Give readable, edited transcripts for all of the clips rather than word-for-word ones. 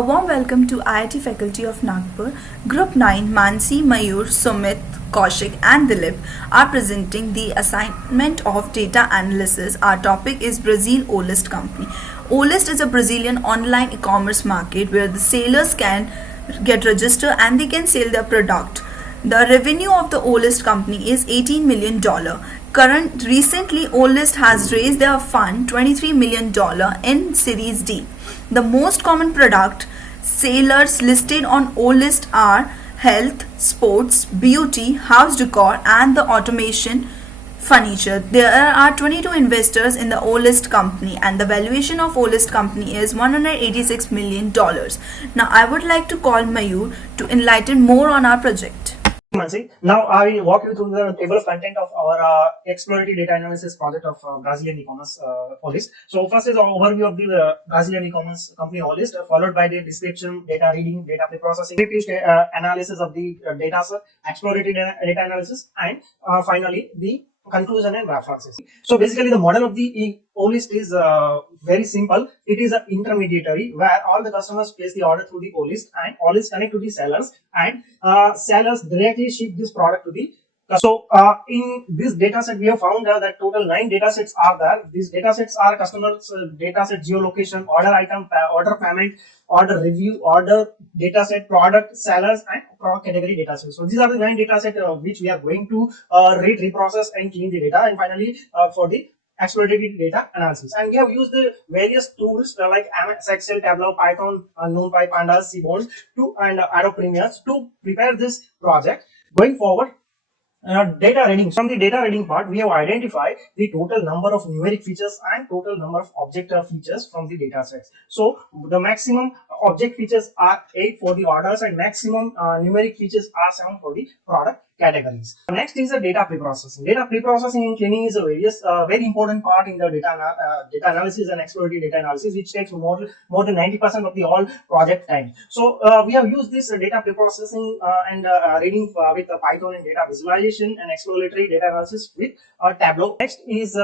A warm welcome to IIT faculty of Nagpur. Group 9, Mansi, Mayur, Sumit, Kaushik and Dilip are presenting the assignment of data analysis. Our topic is Brazil Olist Company. Olist is a Brazilian online e-commerce market where the sellers can get registered and they can sell their product. The revenue of the Olist company is $18 million. Recently, Olist has raised their fund $23 million in Series D. The most common product sellers listed on Olist are health, sports, beauty, house decor, and the automation furniture. There are 22 investors in the Olist company, and the valuation of Olist company is $186 million. Now, I would like to call Mayur to enlighten more on our project. Mansi. Now I will walk you through the table of content of our exploratory data analysis project of Brazilian e-commerce Olist. So first is an overview of the Brazilian e-commerce company Olist, followed by the description, data reading, data pre-processing, analysis of the data, exploratory data analysis, and finally the conclusion and references. So basically the model of the Olist is very simple. It is an intermediary where all the customers place the order through the Olist, and Olist connect to the sellers, and sellers directly ship this product to the customer. So in this data set we have found that total 9 data sets are there. These data sets are customers data set, geolocation, order item, order payment, order review, order data set, product, sellers, and product category data sets. So these are the 9 data set which we are going to read, reprocess and clean the data, and finally for the exploratory data analysis. And we have used the various tools like MS Excel, Tableau, Python, NumPy, Pandas, Seaborn and Adobe Premiere to prepare this project. Going forward, data reading. From the data reading part, we have identified the total number of numeric features and total number of object features from the data sets. So the maximum object features are 8 for the orders, and maximum numeric features are 7 for the product categories. Next is the data pre-processing. Data pre-processing and cleaning is a very important part in the data analysis and exploratory data analysis, which takes more than 90% of the all project time. So we have used this data pre-processing and reading with Python and data visualization and exploratory data analysis with Tableau. Next is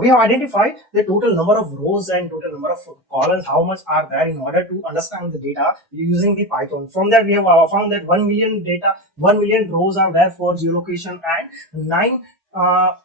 we have identified the total number of rows and total number of columns, how much are there, in order to understand the data using the Python. From that we have found that 1 million rows are there for geolocation, and 9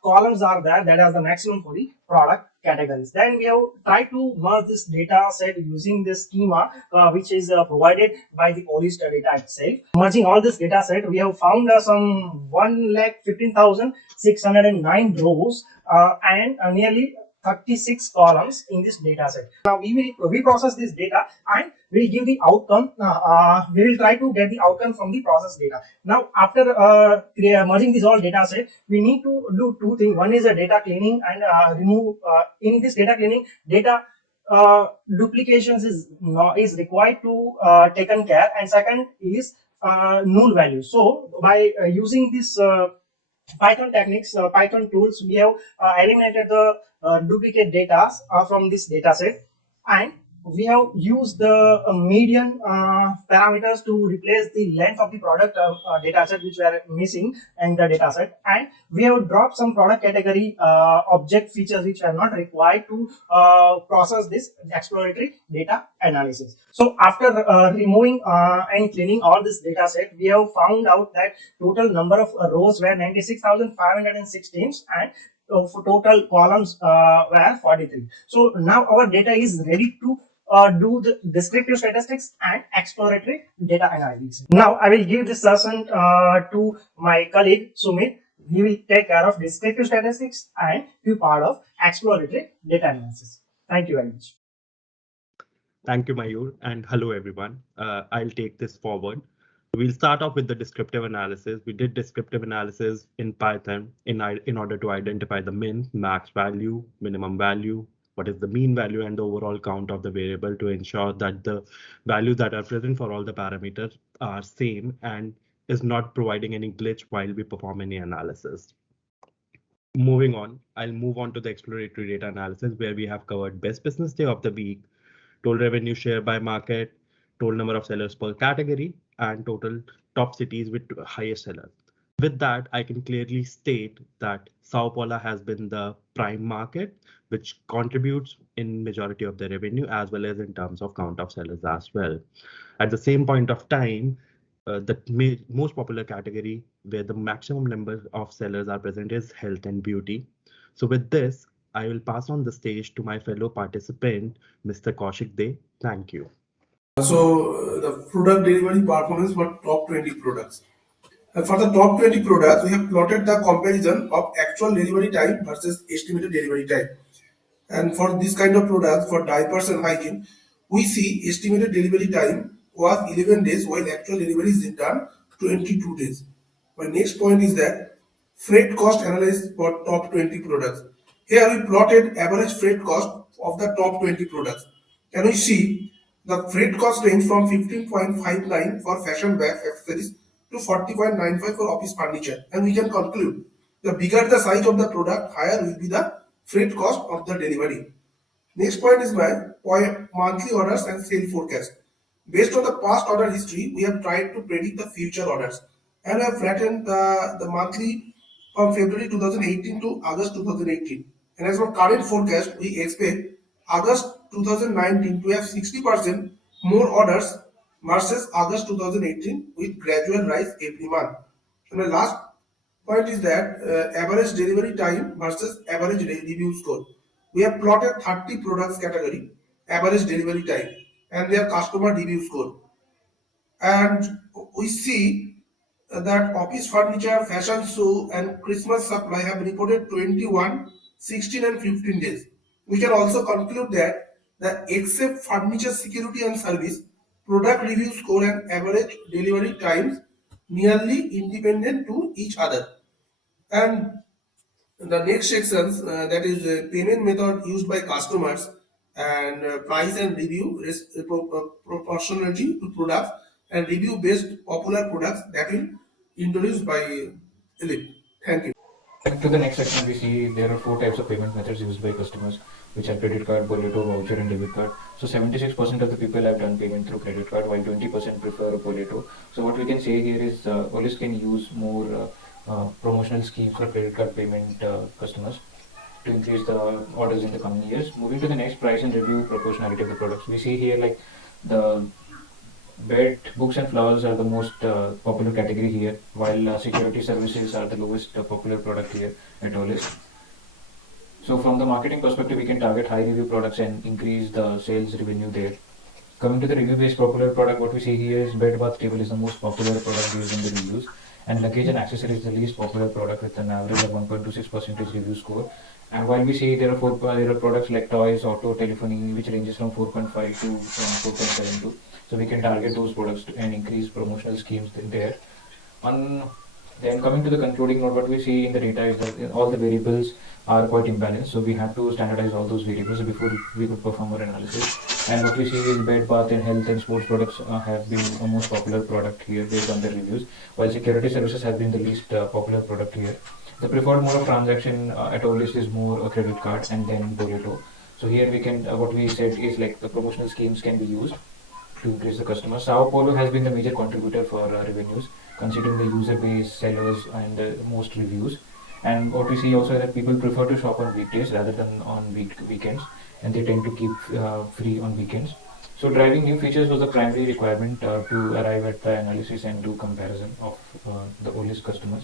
columns are there, that is the maximum for the product categories. Then we have tried to merge this data set using the schema which is provided by the Olist data itself. Merging all this data set, we have found some 1,15,609 rows and nearly 36 columns in this data set. Now we will reprocess this data and we will give the outcome. We will try to get the outcome from the process data. Now after merging this all data set, we need to do 2 things. One is a data cleaning and remove in this data cleaning, data duplications is required to taken care, and second is null value. So by using this Python techniques, Python tools, we have eliminated the duplicate data from this data set, and we have used the median parameters to replace the length of the product data set which were missing in the data set, and we have dropped some product category object features which are not required to process this exploratory data analysis. So after removing and cleaning all this data set, we have found out that total number of rows were 96,516 and for total columns were 43. So now our data is ready to do the descriptive statistics and exploratory data analysis. Now I will give this session to my colleague Sumit. He will take care of descriptive statistics and be part of exploratory data analysis. Thank you very much. Thank you, Mayur, and hello everyone. I'll take this forward. We'll start off with the descriptive analysis. We did descriptive analysis in Python in order to identify the min, max value, minimum value, what is the mean value, and the overall count of the variable to ensure that the values that are present for all the parameters are same and is not providing any glitch while we perform any analysis. Moving on, I'll move on to the exploratory data analysis, where we have covered best business day of the week, total revenue share by market, total number of sellers per category, and total top cities with highest sellers. With that, I can clearly state that Sao Paulo has been the prime market, which contributes in majority of the revenue as well as in terms of count of sellers as well. At the same point of time, the most popular category where the maximum number of sellers are present is health and beauty. So with this, I will pass on the stage to my fellow participant, Mr. Kaushik De. Thank you. So the product delivery performance for top 20 products. For the top 20 products, we have plotted the comparison of actual delivery time versus estimated delivery time. And for this kind of products, for diapers and hygiene, we see estimated delivery time was 11 days while actual delivery is done 22 days. My next point is that freight cost analysis for top 20 products. Here we plotted average freight cost of the top 20 products. Can we see the freight cost range from 15.59 for fashion bag accessories to 40.95 for office furniture. And we can conclude the bigger the size of the product, higher will be the freight cost of the delivery. Next point is my monthly orders and sale forecast. Based on the past order history, we have tried to predict the future orders and have flattened the monthly from February 2018 to August 2018. And as for current forecast, we expect August 2019 to have 60% more orders versus August 2018 with gradual rise every month. And the last point is that average delivery time versus average review score. We have plotted 30 products category, average delivery time, and their customer review score. And we see that office furniture, fashion shoe, and Christmas supply have reported 21, 16, and 15 days. We can also conclude that the except furniture security and service, product review score, and average delivery times nearly independent to each other. And the next sections that is payment method used by customers and price and review proportionality to products and review based popular products that will introduced by Elite. Thank you. To the next section, we see there are four types of payment methods used by customers, which are credit card, Boleto, voucher, and debit card. So 76% of the people have done payment through credit card, while 20% prefer Boleto. So what we can say here is police can use more promotional schemes for credit card payment customers to increase the orders in the coming years. Moving to the next, price and review proportionality of the products. We see here like the bed, books and flowers are the most popular category here, while security services are the lowest popular product here at Olis. So from the marketing perspective, we can target high review products and increase the sales revenue there. Coming to the review-based popular product, what we see here is bed bath table is the most popular product used in the reviews, and luggage and accessories is the least popular product with an average of 1.26% review score. And while we see there are products like toys, auto, telephony, which ranges from 4.5 to 4.72. So we can target those products and increase promotional schemes there. Then coming to the concluding note, what we see in the data is that all the variables are quite imbalanced. So we have to standardize all those variables before we could perform our analysis. And what we see is bed, bath, and health and sports products have been a most popular product here based on the reviews, while security services have been the least popular product here. The preferred mode of transaction at all is more a credit card and then Boleto. So here we can, what we said is like the promotional schemes can be used to increase the customers. Sao Paulo has been the major contributor for revenues, considering the user base, sellers, and most reviews. And what we see also is that people prefer to shop on weekdays rather than on weekends, and they tend to keep free on weekends. So driving new features was the primary requirement to arrive at the analysis and do comparison of the oldest customers.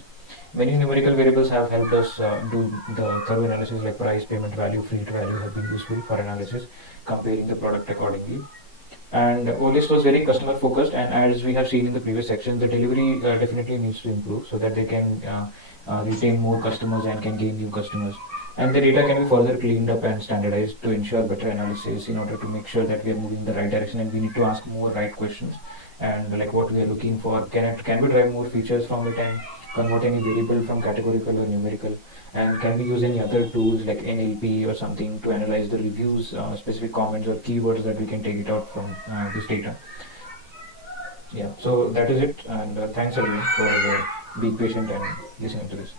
Many numerical variables have helped us do the thorough analysis like price, payment value, freight value have been useful for analysis, comparing the product accordingly. And OList was very customer focused, and as we have seen in the previous section, the delivery definitely needs to improve so that they can retain more customers and can gain new customers. And the data can be further cleaned up and standardized to ensure better analysis in order to make sure that we are moving in the right direction, and we need to ask more right questions and like what we are looking for. Can we drive more features from it and convert any variable from categorical or numerical? And can we use any other tools like NLP or something to analyze the reviews, specific comments or keywords that we can take it out from this data? Yeah, so that is it, and thanks everyone for being patient and listening to this.